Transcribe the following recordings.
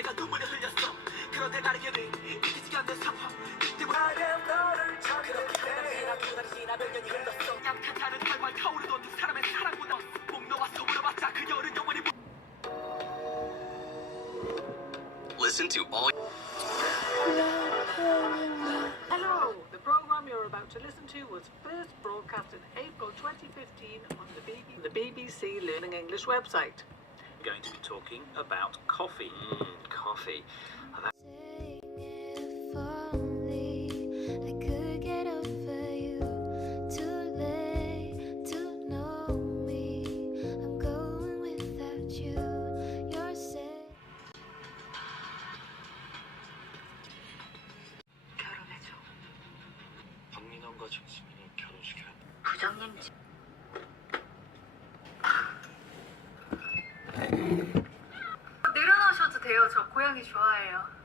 내가 눈물을 흘렸어. 그런데 나에게는 이기지가 않는 상황. 그렇게 생각보다 지나 몇 년이 흘렀어. 양탄자는 활활 타오르던 두 사람의 사랑보다 목 놓아서 물어봤자 그녀는 영원히 Listen to all. Hello! The program you're about to listen to was first broadcast in April 2015 on the BBC Learning English website. We're going to be talking about coffee. Coffee. If only I could get over you. Too late to know me. I'm going without you. You're sad. 결혼해줘. 박민원과 정수민을 결혼시켜야 돼. 부장님 집. 내려놓으셔도 돼요. 저 고양이 좋아해요.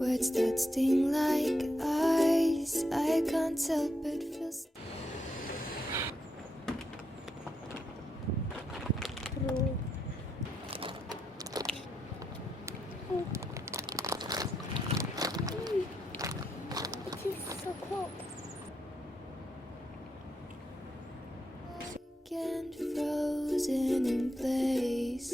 Words that sting like ice. I can't help but feel. And frozen in place.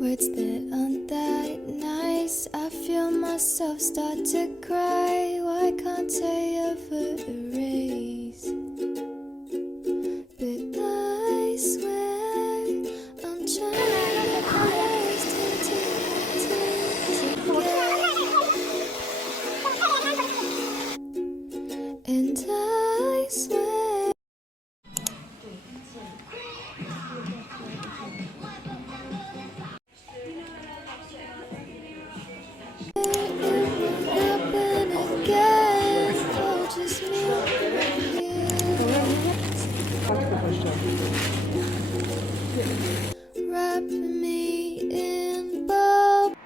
Words that aren't that nice. I feel myself start to cry. Why can't I ever erase? But I swear I'm trying my best to take my tears again. And I swear. Wrap me in bubble.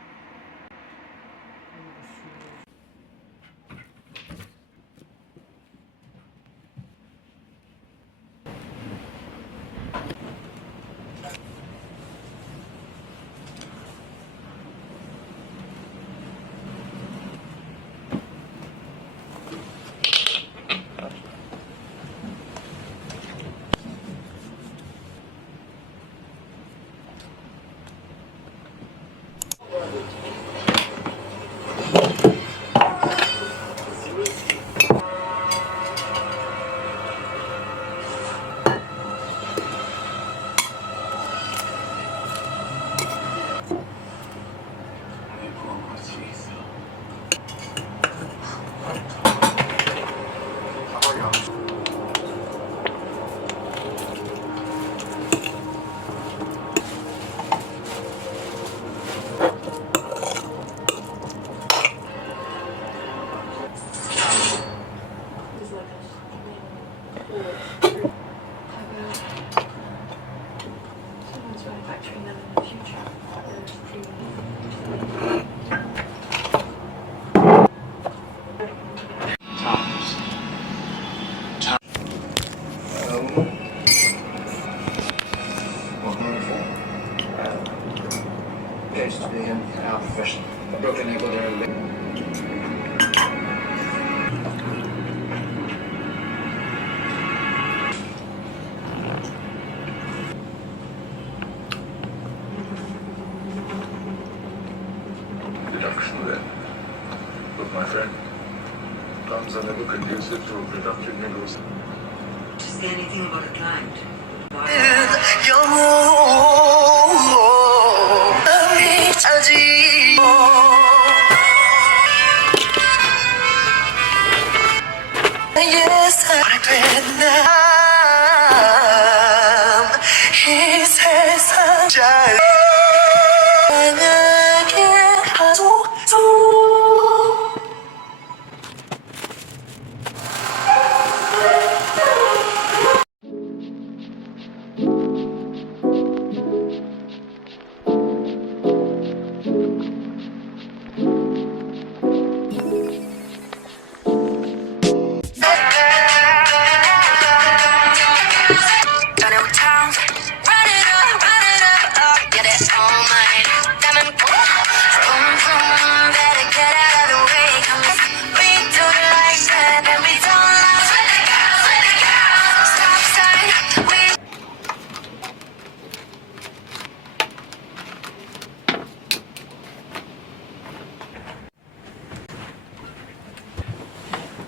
Appears to be in our profession. A broken ankle there. Deduction then. Look, my friend, guns are never conducive to a productive negotiation. Just say anything about a client.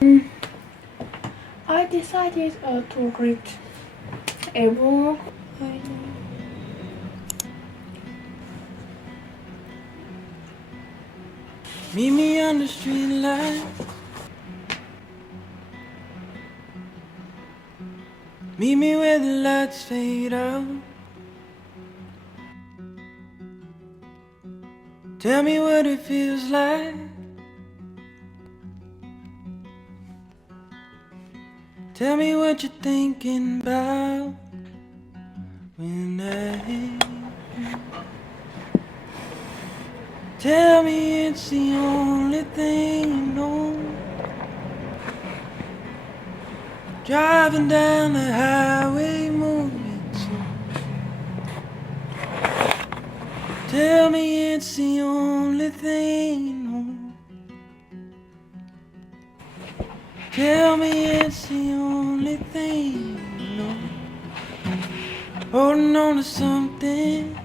I decided to read a book. Meet me on the street light. Meet me where the lights fade out. Tell me what it feels like. Tell me what you're thinking about when tell me it's the only thing you know. Driving down the highway moving slow. Tell me it's the only thing you know. Tell me it's the only thing you know. Holding on to something.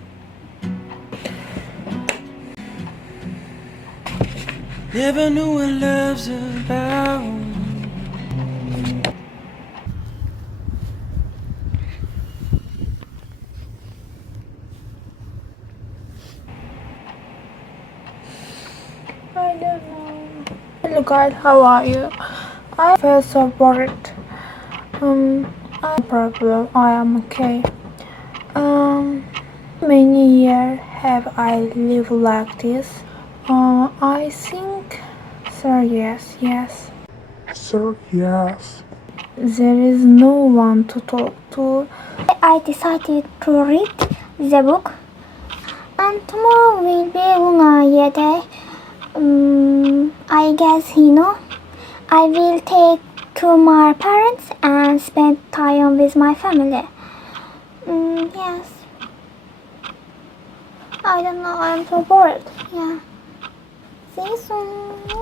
Never knew what love's about. I don't know. Hello guys, how are you? I feel so bored. No problem, I am okay. Many years have I lived like this? I think so, yes. So, yes. There is no one to talk to. I decided to read the book, and tomorrow will be Luna's day. I guess I will take to my parents and spend time with my family. Yes. I don't know, I'm so bored. Yeah. See you soon.